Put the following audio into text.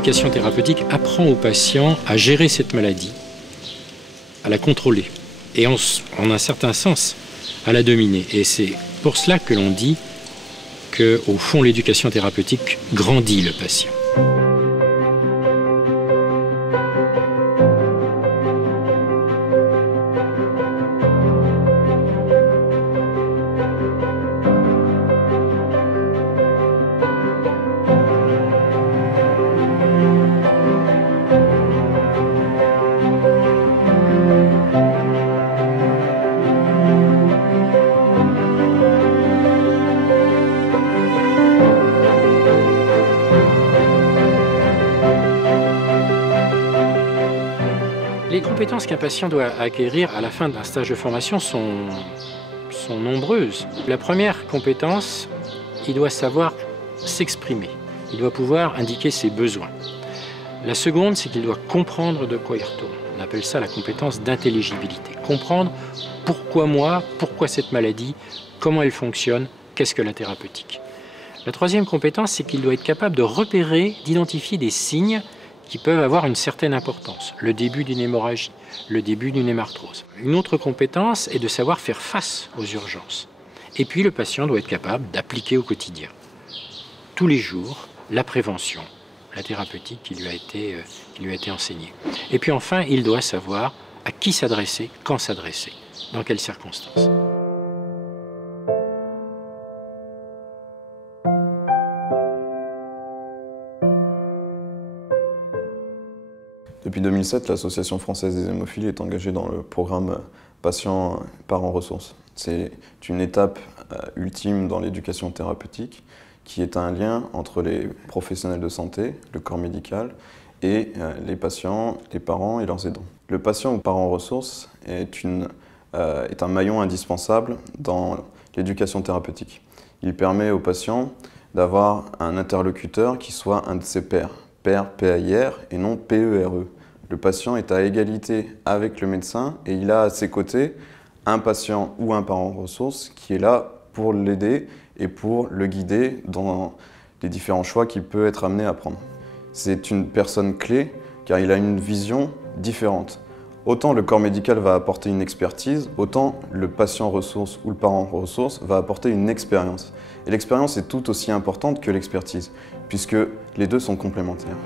l'éducation thérapeutique apprend aux patients à gérer cette maladie, à la contrôler et en un certain sens à la dominer. Et c'est pour cela que l'on dit qu'au fond l'éducation thérapeutique grandit le patient. Les compétences qu'un patient doit acquérir à la fin d'un stage de formation sont nombreuses. La première compétence, il doit savoir s'exprimer. Il doit pouvoir indiquer ses besoins. La seconde, c'est qu'il doit comprendre de quoi il retourne. On appelle ça la compétence d'intelligibilité. Comprendre pourquoi moi, pourquoi cette maladie, comment elle fonctionne, qu'est-ce que la thérapeutique. La troisième compétence, c'est qu'il doit être capable de repérer, d'identifier des signes qui peuvent avoir une certaine importance. Le début d'une hémorragie, le début d'une hémarthrose. Une autre compétence est de savoir faire face aux urgences. Et puis le patient doit être capable d'appliquer au quotidien, tous les jours, la prévention, la thérapeutique qui lui a été enseignée. Et puis enfin, il doit savoir à qui s'adresser, quand s'adresser, dans quelles circonstances. Depuis 2007, l'Association française des hémophiles est engagée dans le programme Patients Parents Ressources. C'est une étape ultime dans l'éducation thérapeutique qui est un lien entre les professionnels de santé, le corps médical, et les patients, les parents et leurs aidants. Le patient ou parent ressources est un maillon indispensable dans l'éducation thérapeutique. Il permet au patient d'avoir un interlocuteur qui soit un de ses pairs. PER, PAIR et non PERE. Le patient est à égalité avec le médecin et il a à ses côtés un patient ou un parent ressource qui est là pour l'aider et pour le guider dans les différents choix qu'il peut être amené à prendre. C'est une personne clé car il a une vision différente. Autant le corps médical va apporter une expertise, autant le patient ressource ou le parent ressource va apporter une expérience. Et l'expérience est tout aussi importante que l'expertise, puisque les deux sont complémentaires.